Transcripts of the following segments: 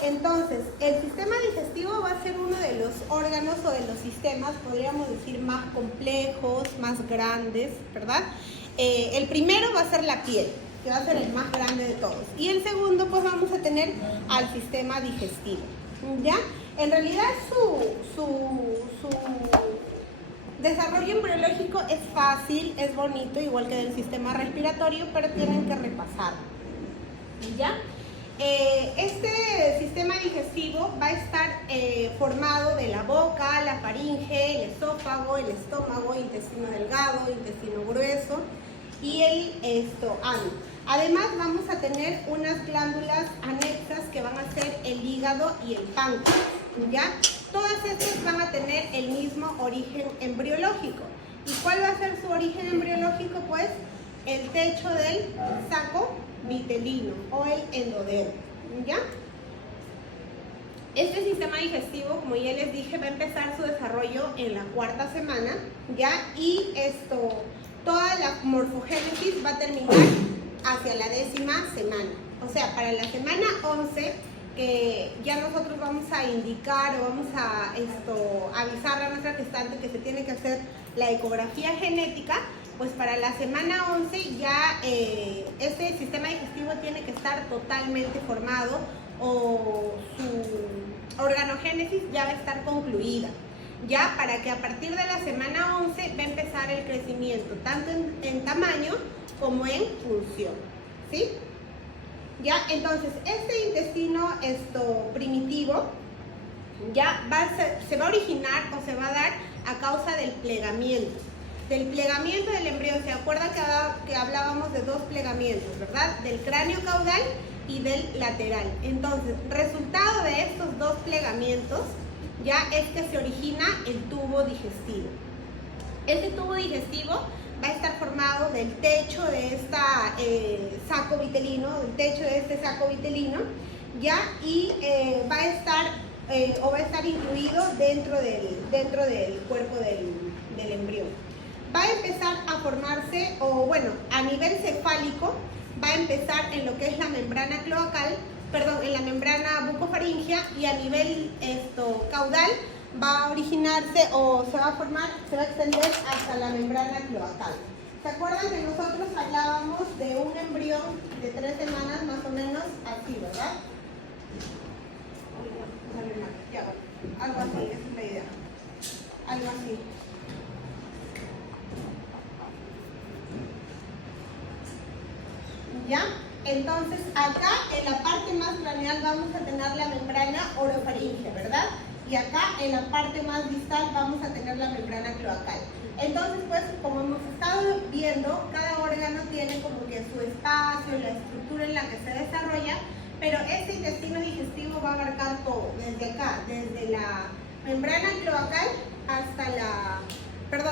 Entonces, el sistema digestivo va a ser uno de los órganos o de los sistemas, podríamos decir, más complejos, más grandes, ¿verdad? El primero va a ser la piel, que va a ser el más grande de todos. Y el segundo, pues vamos a tener al sistema digestivo, ¿ya? En realidad su desarrollo embriológico es fácil, es bonito, igual que del sistema respiratorio, pero tienen que repasarlo, ¿ya? Este sistema digestivo va a estar formado de la boca, la faringe, el esófago, el estómago, intestino delgado, intestino grueso y el ano. Además vamos a tener unas glándulas anexas que van a ser el hígado y el páncreas, ¿ya? Todas estas van a tener el mismo origen embriológico. ¿Y cuál va a ser su origen embriológico? Pues el techo del saco vitelino o el endodermo, ¿ya? Este sistema digestivo, como ya les dije, va a empezar su desarrollo en la 4ª semana, ¿ya? Y toda la morfogénesis va a terminar hacia la 10ª semana. O sea, para la semana 11, que ya nosotros vamos a indicar o vamos a avisar a nuestra gestante que se tiene que hacer la ecografía genética, pues para la semana 11 ya este sistema digestivo tiene que estar totalmente formado o su organogénesis ya va a estar concluida, ya para que a partir de la semana 11 va a empezar el crecimiento, tanto en tamaño como en función, ¿sí? Ya, entonces, este intestino primitivo ya se va a originar o se va a dar a causa del plegamiento. Del plegamiento del embrión, ¿se acuerdan que hablábamos de dos plegamientos, verdad? Del cráneo caudal y del lateral. Entonces, resultado de estos dos plegamientos ya es que se origina el tubo digestivo. Este tubo digestivo va a estar formado del techo de saco vitelino, ya, y va a estar incluido dentro del cuerpo del embrión. Va a empezar a formarse, a nivel cefálico, va a empezar en lo que es la membrana en la membrana bucofaringea, y a nivel caudal va a originarse o se va a extender hasta la membrana cloacal. ¿Se acuerdan que nosotros hablábamos de un embrión de 3 semanas más o menos así, verdad? Algo así, esa es la idea. Algo así. ¿Ya? Entonces, acá en la parte más craneal vamos a tener la membrana orofaringea, ¿verdad? Y acá en la parte más distal vamos a tener la membrana cloacal. Entonces, pues, como hemos estado viendo, cada órgano tiene como que su espacio, la estructura en la que se desarrolla, pero este intestino digestivo va a abarcar todo, desde acá, desde la membrana cloacal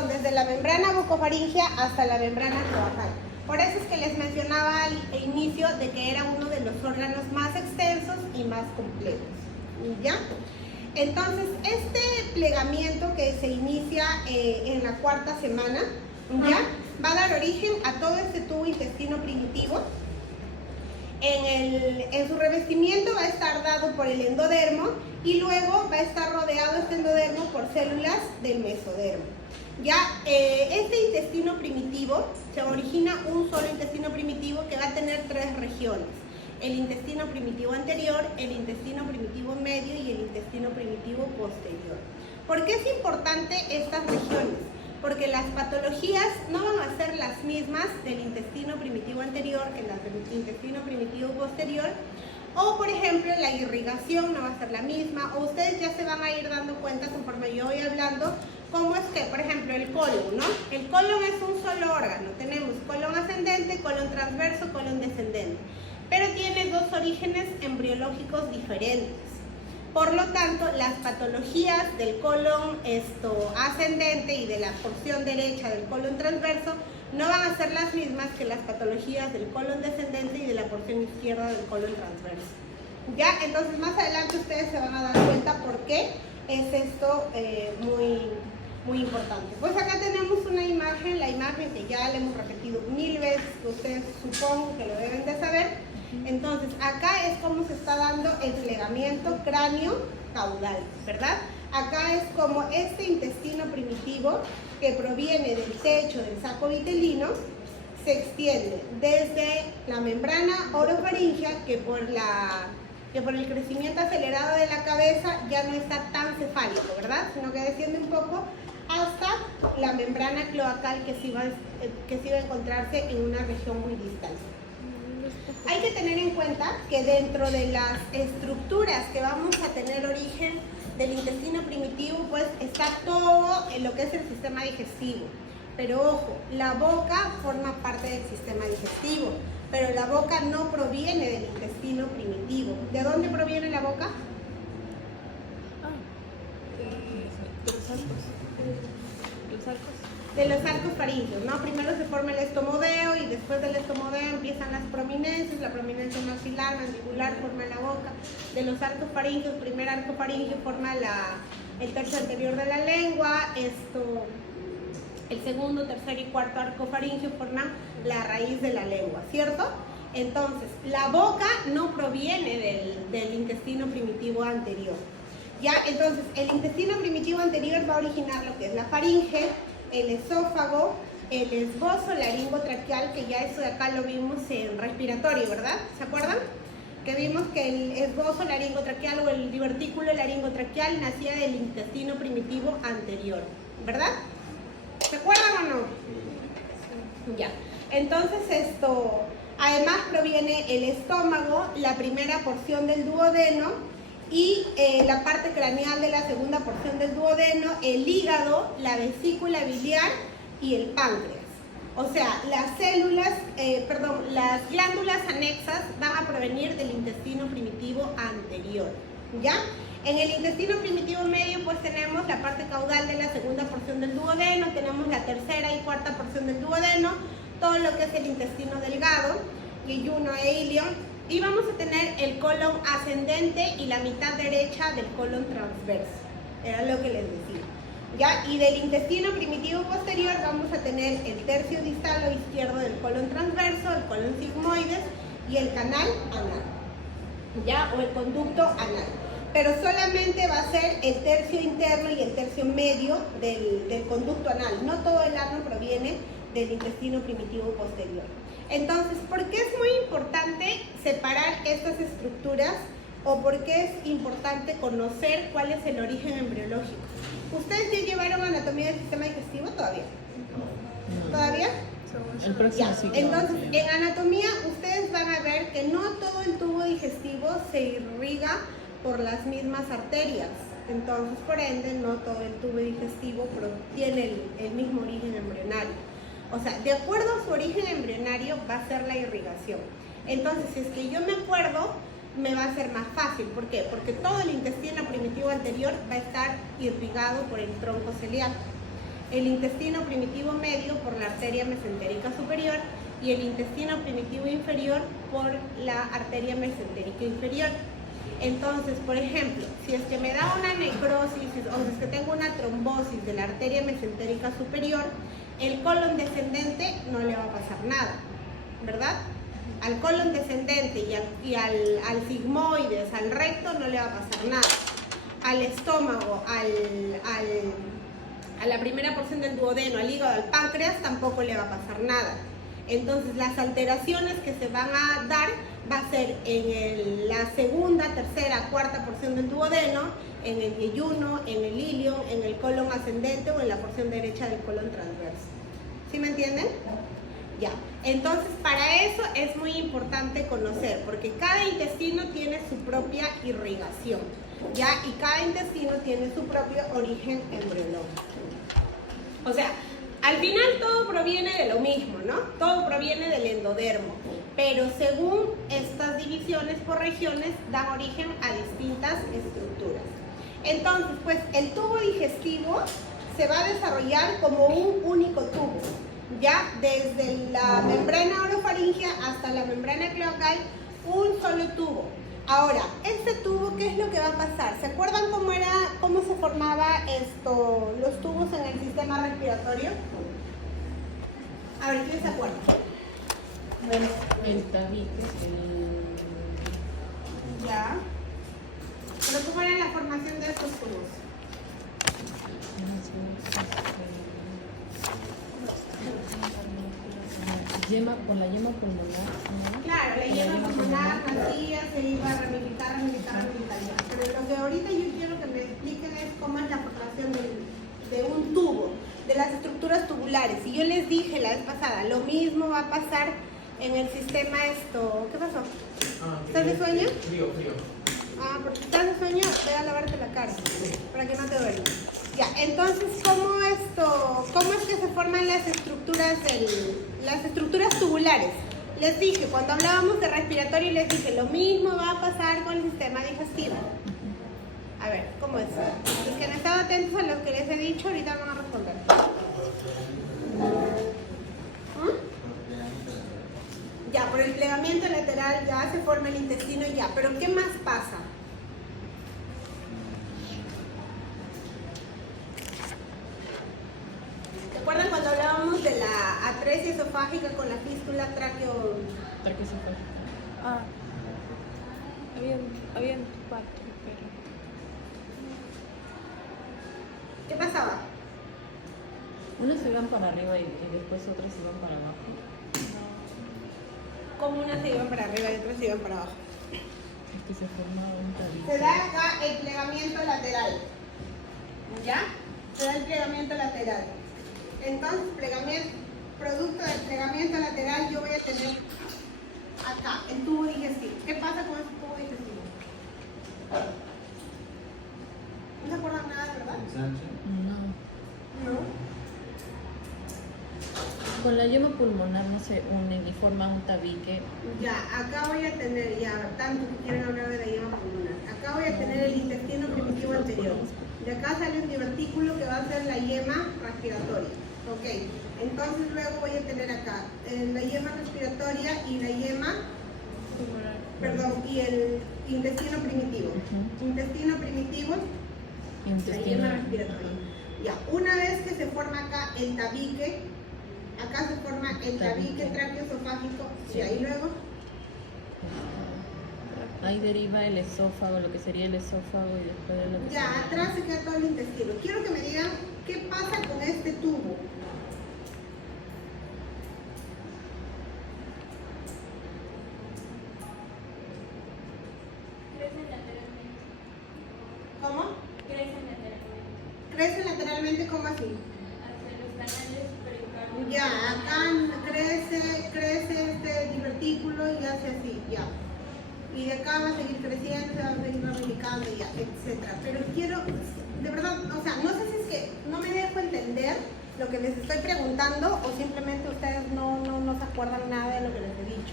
desde la membrana bucofaringea hasta la membrana cloacal. Por eso es que les mencionaba al inicio de que era uno de los órganos más extensos y más complejos, ¿ya? Entonces, este plegamiento que se inicia en la 4ª semana, ¿ya? Va a dar origen a todo este tubo intestino primitivo. En su revestimiento va a estar dado por el endodermo y luego va a estar rodeado este endodermo por células del mesodermo. Ya, este intestino primitivo, se origina un solo intestino primitivo que va a tener 3 regiones: el intestino primitivo anterior, el intestino primitivo medio y el intestino primitivo posterior. ¿Por qué es importante estas regiones? Porque las patologías no van a ser las mismas del intestino primitivo anterior que las del intestino primitivo posterior, o por ejemplo la irrigación no va a ser la misma, o ustedes ya se van a ir dando cuenta conforme yo voy hablando cómo es que, por ejemplo, el colon, ¿no? El colon es un solo órgano, tenemos colon ascendente, colon transverso, colon descendente, pero tiene 2 orígenes embriológicos diferentes. Por lo tanto, las patologías del colon ascendente y de la porción derecha del colon transverso no van a ser las mismas que las patologías del colon descendente y de la porción izquierda del colon transverso. ¿Ya? Entonces, más adelante ustedes se van a dar cuenta por qué es esto muy importante. Pues acá tenemos una imagen, la imagen que ya le hemos repetido 1000 veces, que ustedes supongo que lo deben de saber, Entonces, acá es como se está dando el plegamiento cráneo-caudal, ¿verdad? Acá es como este intestino primitivo que proviene del techo del saco vitelino, se extiende desde la membrana orofaringea, que por el crecimiento acelerado de la cabeza ya no está tan cefálico, ¿verdad? Sino que desciende un poco hasta la membrana cloacal, que sí va a encontrarse en una región muy distal. Hay que tener en cuenta que dentro de las estructuras que vamos a tener origen del intestino primitivo, pues está todo en lo que es el sistema digestivo. Pero ojo, la boca forma parte del sistema digestivo, pero la boca no proviene del intestino primitivo. ¿De dónde proviene la boca? De los arcos faringeos, ¿no? Primero se forma el estomodeo y después del estomodeo empiezan las prominencias, la prominencia maxilar, mandibular forma la boca. De los arcos faringeos, primer arco faríngeo forma el tercio anterior de la lengua, el segundo, tercer y cuarto arco faríngeo forman la raíz de la lengua, ¿cierto? Entonces, la boca no proviene del intestino primitivo anterior. ¿Ya? Entonces, el intestino primitivo anterior va a originar lo que es la faringe, el esófago, el esbozo laringotraqueal, que ya eso de acá lo vimos en respiratorio, ¿verdad? ¿Se acuerdan? Que vimos que el esbozo laringotraqueal o el divertículo laringotraqueal nacía del intestino primitivo anterior, ¿verdad? ¿Se acuerdan o no? Ya. Entonces además proviene el estómago, la primera porción del duodeno, y la parte craneal de la segunda porción del duodeno, el hígado, la vesícula biliar y el páncreas. O sea, las glándulas anexas van a provenir del intestino primitivo anterior, ¿ya? En el intestino primitivo medio, pues tenemos la parte caudal de la segunda porción del duodeno, tenemos la tercera y cuarta porción del duodeno, todo lo que es el intestino delgado, yeyuno e ilion. Y vamos a tener el colon ascendente y la mitad derecha del colon transverso. Era lo que les decía. ¿Ya? Y del intestino primitivo posterior vamos a tener el tercio distal o izquierdo del colon transverso, el colon sigmoides y el canal anal. ¿Ya? O el conducto anal. Pero solamente va a ser el tercio interno y el tercio medio del conducto anal. No todo el ano proviene del intestino primitivo posterior. Entonces, ¿por qué es muy importante separar estas estructuras o por qué es importante conocer cuál es el origen embriológico? ¿Ustedes ya llevaron anatomía del sistema digestivo todavía? ¿Todavía? El próximo ciclo. Entonces, en anatomía ustedes van a ver que no todo el tubo digestivo se irriga por las mismas arterias. Entonces, por ende, no todo el tubo digestivo tiene el mismo origen embrionario. O sea, de acuerdo a su origen embrionario va a ser la irrigación. Entonces, si es que yo me acuerdo, me va a ser más fácil. ¿Por qué? Porque todo el intestino primitivo anterior va a estar irrigado por el tronco celíaco. El intestino primitivo medio por la arteria mesentérica superior y el intestino primitivo inferior por la arteria mesentérica inferior. Entonces, por ejemplo, si es que me da una necrosis o si es que tengo una trombosis de la arteria mesentérica superior, el colon descendente no le va a pasar nada, ¿verdad? Al colon descendente y al sigmoides, al recto, no le va a pasar nada. Al estómago, a la primera porción del duodeno, al hígado, al páncreas, tampoco le va a pasar nada. Entonces, las alteraciones que se van a dar va a ser en la segunda, tercera, cuarta porción del duodeno, en el yeyuno, en el ilion, en el colon ascendente o en la porción derecha del colon transverso. ¿Sí me entienden? Ya. Entonces, para eso es muy importante conocer, porque cada intestino tiene su propia irrigación, ¿ya? Y cada intestino tiene su propio origen embriológico. O sea, al final todo proviene de lo mismo, ¿no? Todo proviene del endodermo, pero según estas divisiones por regiones dan origen a distintas estructuras. Entonces, pues el tubo digestivo se va a desarrollar como un único tubo, ya desde la membrana orofaringea hasta la membrana cloacal, un solo tubo. Ahora, este tubo, ¿qué es lo que va a pasar? ¿Se acuerdan cómo se formaba los tubos en el sistema respiratorio? A ver, ¿quién se acuerda? El tabique, Ya. Pero ¿cómo era la formación de estos tubos? Con la yema pulmonar, ¿no? Claro, la yema pulmonar nacía, se iba a ramificar. Pero lo que ahorita yo quiero que me expliquen es cómo es la formación de un tubo, de las estructuras tubulares. Y yo les dije la vez pasada, lo mismo va a pasar en el sistema esto. ¿Qué pasó? ¿Estás de sueño? Frío. Ah, porque estás de sueño, ve a lavarte la cara, para que no te duele. Ya, entonces, ¿cómo es que se forman las estructuras tubulares? Les dije, cuando hablábamos de respiratorio, les dije, lo mismo va a pasar con el sistema digestivo. A ver, ¿cómo es? Los que han estado atentos a lo que les he dicho, ahorita van a responder. Ya, por el plegamiento lateral ya se forma el intestino ya, pero ¿qué más pasa? ¿Se acuerdan cuando hablábamos de la atresia esofágica con la fístula Traqueosofágica. Ah, había parto, pero... ¿Qué pasaba? Unas se iban para arriba y después otras se iban para abajo. Como unas se iban para arriba y otras se iban para abajo. Es que se formaba un tabique. Se da acá el plegamiento lateral. ¿Ya? Se da el plegamiento lateral. Entonces, producto del plegamiento lateral, yo voy a tener acá el tubo digestivo. ¿Qué pasa con ese tubo digestivo? ¿No se acuerdan nada, verdad? No. No. Con la yema pulmonar no se unen y forman un tabique. Ya, acá voy a tener, ya, tanto que quieren hablar de la yema pulmonar. Acá voy a tener el intestino primitivo anterior. De acá sale un divertículo que va a ser la yema respiratoria. Ok, entonces luego voy a tener acá la yema respiratoria y la yema, y el intestino primitivo. Intestino primitivo, la yema respiratoria. Ya, una vez que se forma acá el tabique, acá se forma el tabique traqueoesofágico, y ahí luego. Ahí deriva el esófago, lo que sería el esófago y después de lo que Ya, atrás se queda todo el intestino. Quiero que me digan qué pasa con este tubo. Crecen lateralmente. ¿Cómo? Crecen lateralmente. Crece lateralmente, ¿cómo así? Hacia los canales pericardiales. Ya, acá crece este divertículo y hace así, ya. Y de acá va a seguir creciendo, se va a seguir ramificando, ya, etc. Pero quiero, de verdad, o sea, no sé si es que no me dejo entender lo que les estoy preguntando o simplemente ustedes no se acuerdan nada de lo que les he dicho.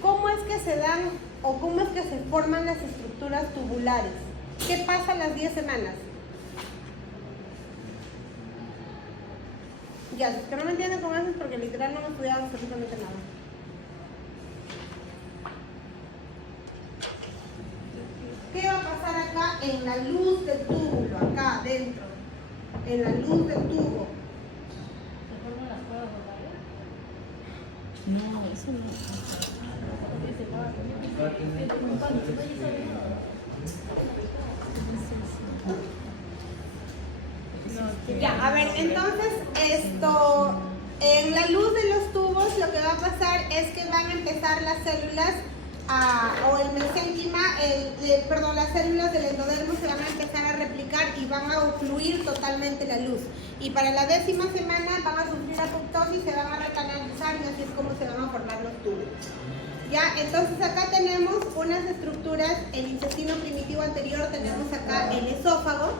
¿Cómo es que se dan o cómo es que se forman las estructuras tubulares? ¿Qué pasa a las 10 semanas? Ya, si es que no me entienden con eso es porque literal no me estudiaban absolutamente nada. ¿Qué va a pasar acá en la luz del túbulo? Acá adentro. En la luz del tubo. No, eso no. Ya, a ver, entonces en la luz de los tubos lo que va a pasar es que van a empezar las células o el mesénquima, las células del endodermo se van a empezar a replicar y van a ocluir totalmente la luz. Y para la 10ª semana van a sufrir apoptosis, se van a recanalizar y así es como se van a formar los tubos. Ya, entonces acá tenemos unas estructuras, el intestino primitivo anterior, tenemos acá el esófago.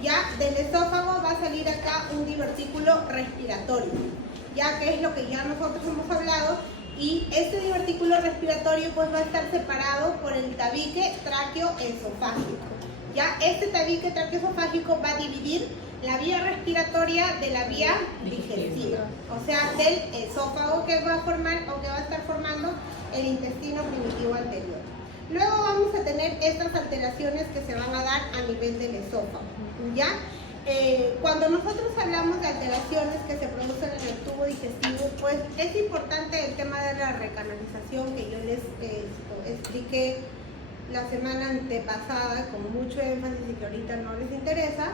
Ya, del esófago va a salir acá un divertículo respiratorio, ya que es lo que ya nosotros hemos hablado, y este divertículo respiratorio pues va a estar separado por el tabique traqueoesofágico. Ya, este tabique traqueoesofágico va a dividir la vía respiratoria de la vía digestiva, o sea, del esófago que va a formar o que va a estar formando el intestino primitivo anterior. Luego vamos a tener estas alteraciones que se van a dar a nivel del esófago, ¿ya? Cuando nosotros hablamos de alteraciones que se producen en el tubo digestivo, pues es importante el tema de la recanalización que yo les expliqué la semana antepasada con mucho énfasis y que ahorita no les interesa.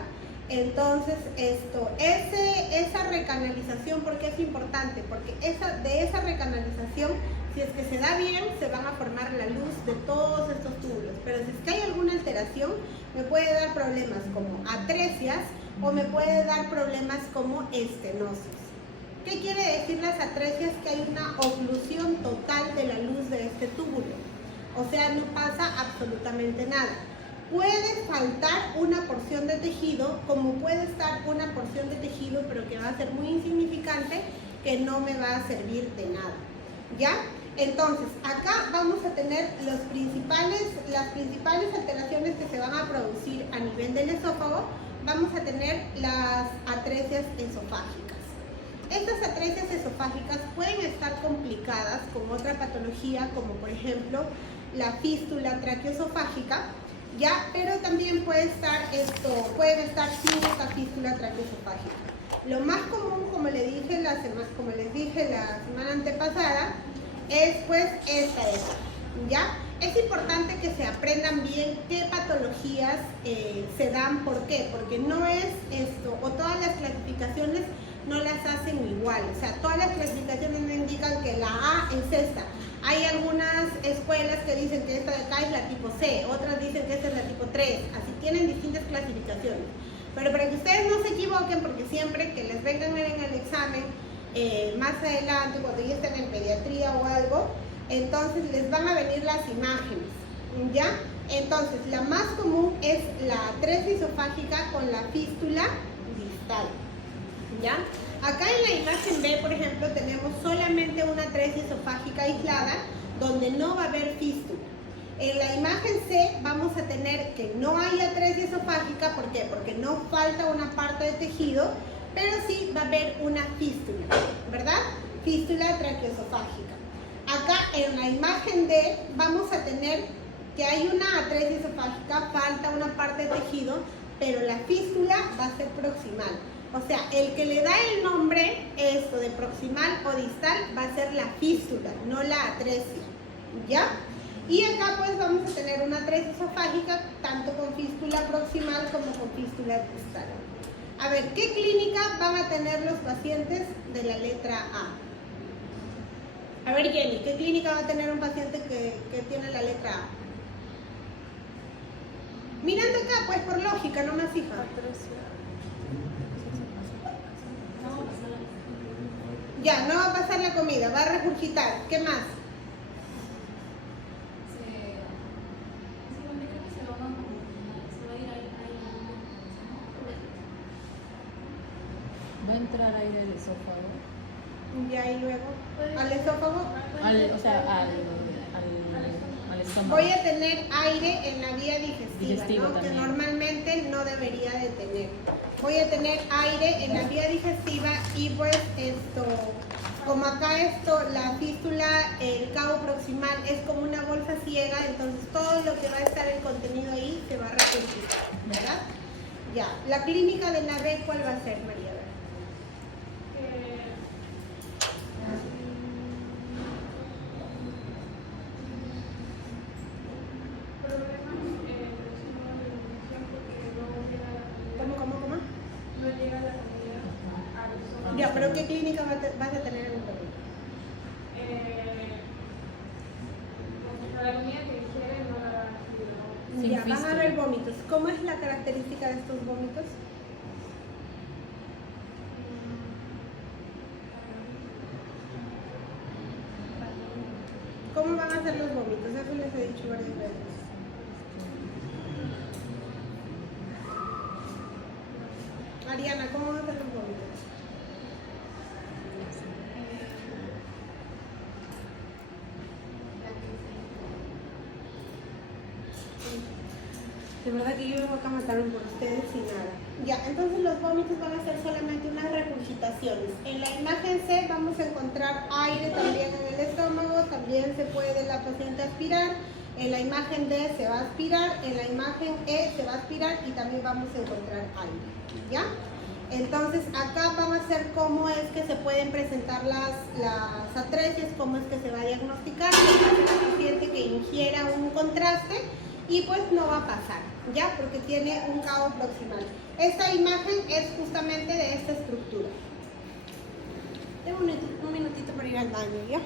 Entonces, esa recanalización, ¿por qué es importante? Porque de esa recanalización, si es que se da bien, se van a formar la luz de todos estos túbulos. Pero si es que hay alguna alteración, me puede dar problemas como atresias o me puede dar problemas como estenosis. ¿Qué quiere decir las atresias? Que hay una oclusión total de la luz de este túbulo. O sea, no pasa absolutamente nada. Puede faltar una porción de tejido, como puede estar una porción de tejido, pero que va a ser muy insignificante, que no me va a servir de nada. ¿Ya? Entonces, acá vamos a tener las principales alteraciones que se van a producir a nivel del esófago. Vamos a tener las atresias esofágicas. Estas atresias esofágicas pueden estar complicadas con otra patología, como por ejemplo la fístula traqueoesofágica, ¿ya? Pero también pueden estar sin esta fístula traqueoesofágica. Lo más común, como les dije la semana antepasada, es pues esta, ¿ya? Es importante que se aprendan bien qué patologías se dan. ¿Por qué? Porque no es o todas las clasificaciones no las hacen igual. O sea, todas las clasificaciones no indican que la A es esta. Hay algunas escuelas que dicen que esta de acá es la tipo C, otras dicen que esta es la tipo 3, así tienen distintas clasificaciones. Pero para que ustedes no se equivoquen, porque siempre que les vengan en el examen, más adelante, cuando ya estén en pediatría o algo, entonces les van a venir las imágenes, ¿ya? Entonces, la más común es la atresia esofágica con la fístula distal, ¿ya? Acá en la imagen B, por ejemplo, tenemos solamente una atresia esofágica aislada, donde no va a haber fístula. En la imagen C vamos a tener que no hay atresia esofágica. ¿Por qué? Porque no falta una parte de tejido, pero sí va a haber una fístula, ¿verdad? Fístula traqueoesofágica. Acá en la imagen D vamos a tener que hay una atresia esofágica, falta una parte de tejido, pero la fístula va a ser proximal. O sea, el que le da el nombre de proximal o distal va a ser la fístula, no la atresia, ¿ya? Y acá pues vamos a tener una atresia esofágica tanto con fístula proximal como con fístula distal. A ver, ¿qué clínica van a tener los pacientes de la letra A? A ver, Jenny, ¿qué clínica va a tener un paciente que tiene la letra A? Mirando acá, pues por lógica, no más hija. Ya, no va a pasar la comida, va a regurgitar. ¿Qué más? Va a entrar aire al esófago. Ya, y luego, al esófago. Al estómago. Voy a tener aire en la vía digestiva, ¿no? Que también. normalmente no debería de tener. Voy a tener aire en la vía digestiva y pues como acá la fístula, el cabo proximal es como una bolsa ciega, entonces todo lo que va a estar el contenido ahí se va a repetir, ¿verdad? Ya, la clínica de la B, ¿cuál va a ser, María? Ya, pero ¿qué clínica vas a tener en el perro? La comida que digiere no la Sin Ya, van a fístula. haber vómitos. ¿Cómo es la característica de estos vómitos? ¿Cómo van a ser los vómitos? Eso les he dicho varias veces. Ariana, ¿cómo van a ser los vómitos? De verdad que yo vengo acá a matarme por ustedes sin nada. Ya, entonces los vómitos van a ser solamente unas regurgitaciones. En la imagen C vamos a encontrar aire también en el estómago, también se puede la paciente aspirar. En la imagen D se va a aspirar, en la imagen E se va a aspirar y también vamos a encontrar aire, ¿ya? Entonces acá van a ser cómo es que se pueden presentar las atresias, cómo es que se va a diagnosticar, el paciente que ingiera un contraste y pues no va a pasar, ¿ya? Porque tiene un cabo proximal. Esta imagen es justamente de esta estructura. Tengo un minutito para ir al baño, ¿ya?